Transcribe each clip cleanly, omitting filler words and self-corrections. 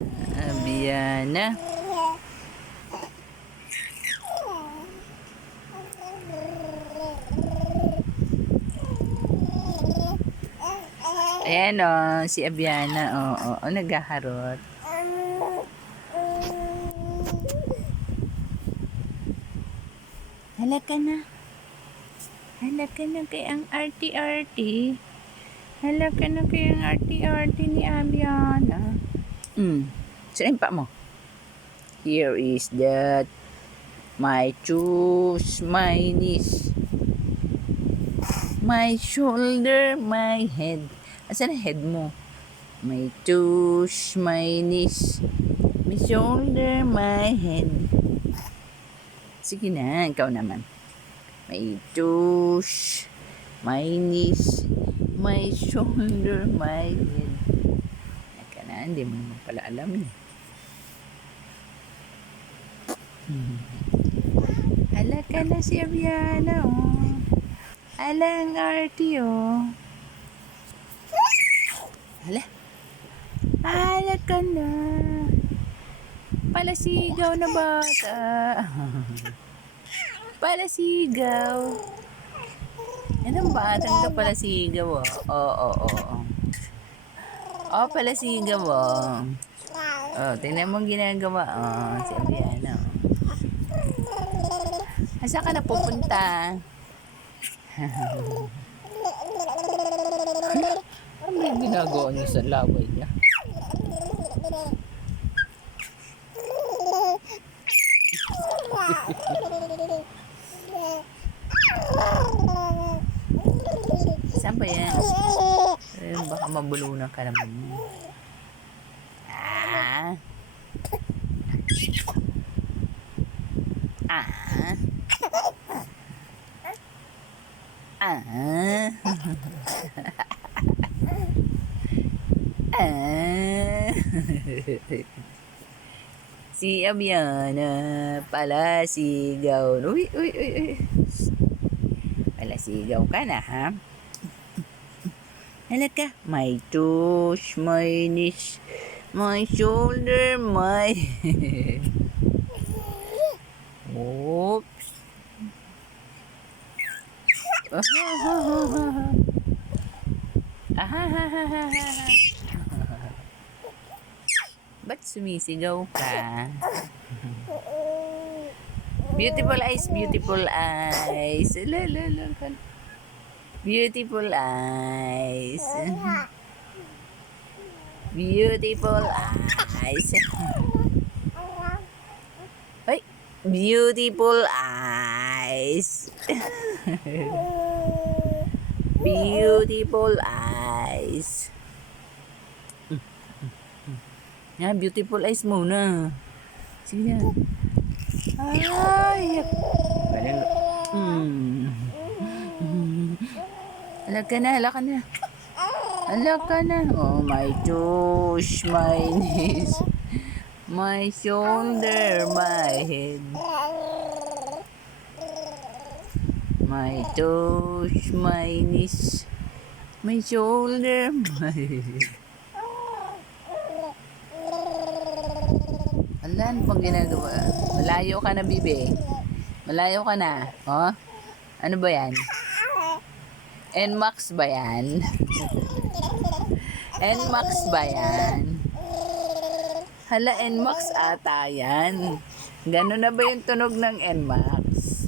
Abiana. Ayan o, si Abiana. Oo, naghaharot. Halaka na. Halaka na kay ang arty-arty. Halaka na kay ang arty-arty ni Abiana. Saan pa mo? Here is that. My shoes, my knees. My shoulder, my head. Asan ang head mo? My shoes, my knees. My shoulder, my head. Sige na, ikaw naman. My shoes, my knees. My shoulder, my head. Eka na, hindi mo naman pala alam eh. Halaka na si Abiana, oh. Alang arty, oh. Hala. Halaka na. Palasigaw na bata. Palasigaw. Anong batang to palasigaw, oh? Oo. Oh, palasigaw, oh. Oh, tingnan mo ginagawa, oh. Si Abiana, oh. Asa ka na pupunta? Ano yung ginagawa niya sa laway niya? Saan ba yan? Baka mabulunan ka naman. Ah. Si Abiana palasigaw. Uy. Palasigaw ka na, ha? Halaka. My toes, my knees, my shoulder, my head. Oops. Ba't sumisigaw ka? Beautiful eyes, beautiful eyes. Beautiful eyes. Beautiful eyes. Ay, beautiful eyes. Beautiful eyes. Yan, beautiful eyes muna. Sige na. Ay. Halaka na. Oh, my toes, my knees, my shoulder, my head. My toes, my knees, my shoulder, my head. Ano pang ginagawa? Malayo ka na, bibi. Malayo ka na. Oh? Ano ba yan? NMAX ba yan? NMAX ba yan? Hala, NMAX ata yan. Gano'n na ba yung tunog ng NMAX?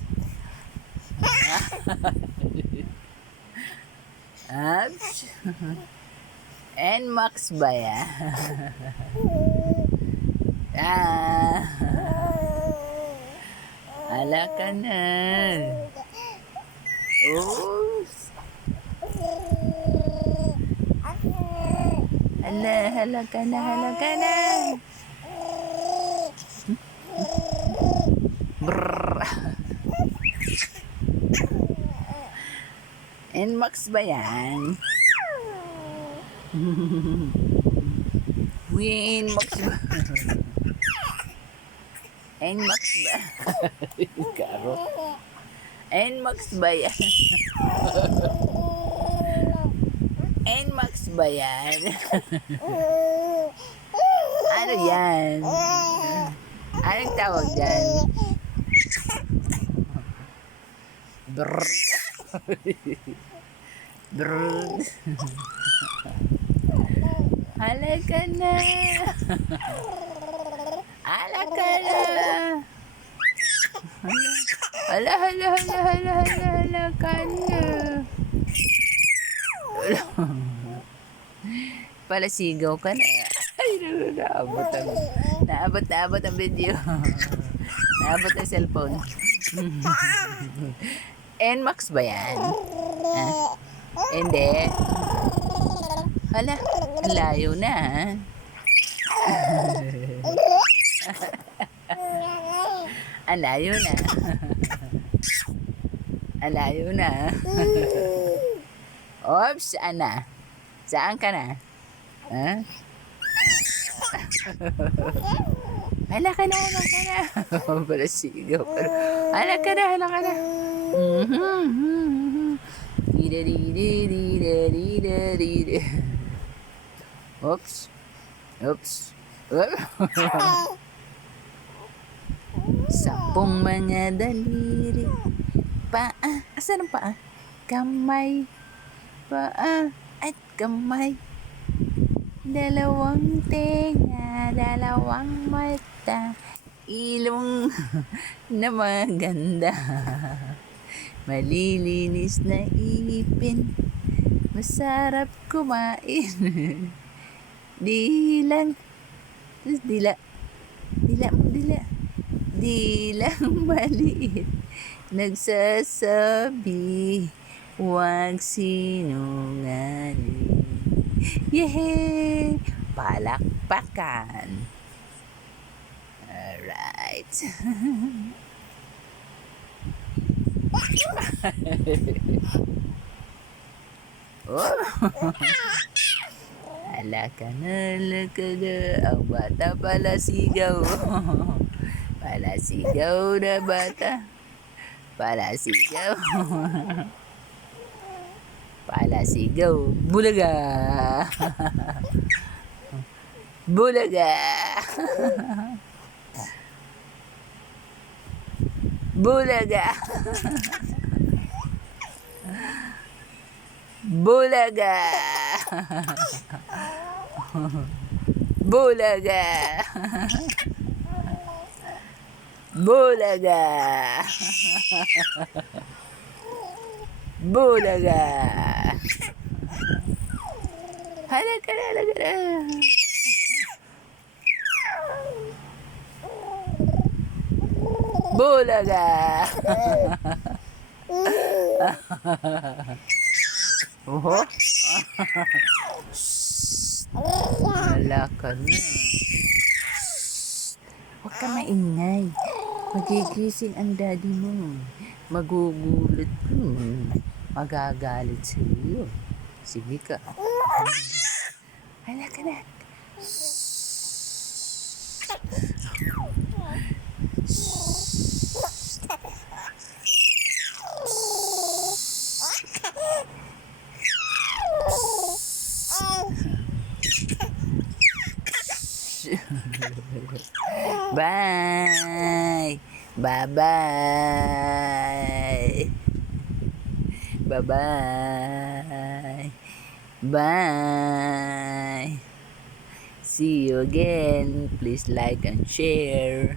NMAX ba yan? Hala ka na. Oh. Halaka na. Brrr. NMAX ba yan? NMAX ba? NMAX ba? Karo. NMAX ba yan? NMAX ba yan? Ano yan? Anong tawag dyan? Brrr. Brrr. Halika na. Halika na. Hala, hala, hala, hala, hala, hala ka na. Palasigaw ka na. Ay, naabot ang video. Naabot ang cellphone. NMAX ba yan? Ah, hindi. Hala, ang layo na. Ang layo na. Ang layo na. Oops, saan na? Saan ka na? Ha? Hala ka na, hala ka na. Pala sigaw. Hala ka na, hala ka na. Oops. Oops. Sampung mga daliri. Paa. Asan ang paa? Kamay. Paa. At kamay. Dalawang tenga. Dalawang mata. Ilong na maganda. Malilinis na ipin. Masarap kumain. Dilang. Dila. Dilang maliit. Nagsasabi, huwag sinungaling. Yehey! Palakpakan. Alright. Oh. Alaka na. Ang bata pala sigaw. Pala sigaw na bata. Pala sigaw. Pala sigaw. Bulaga. Bulaga. Bulaga. Bulaga. Bulaga. Bulaga. Bulaga. Halika na, halika na. Bulaga. Oho. Wala ka na. Huwag ka maingay. Magigising ang daddy mo. Magugulat ko. Magagalit sa iyo. Sige ka. Hala ka na. Bye. Bye-bye. Bye-bye. Bye. See you again. Please like and share.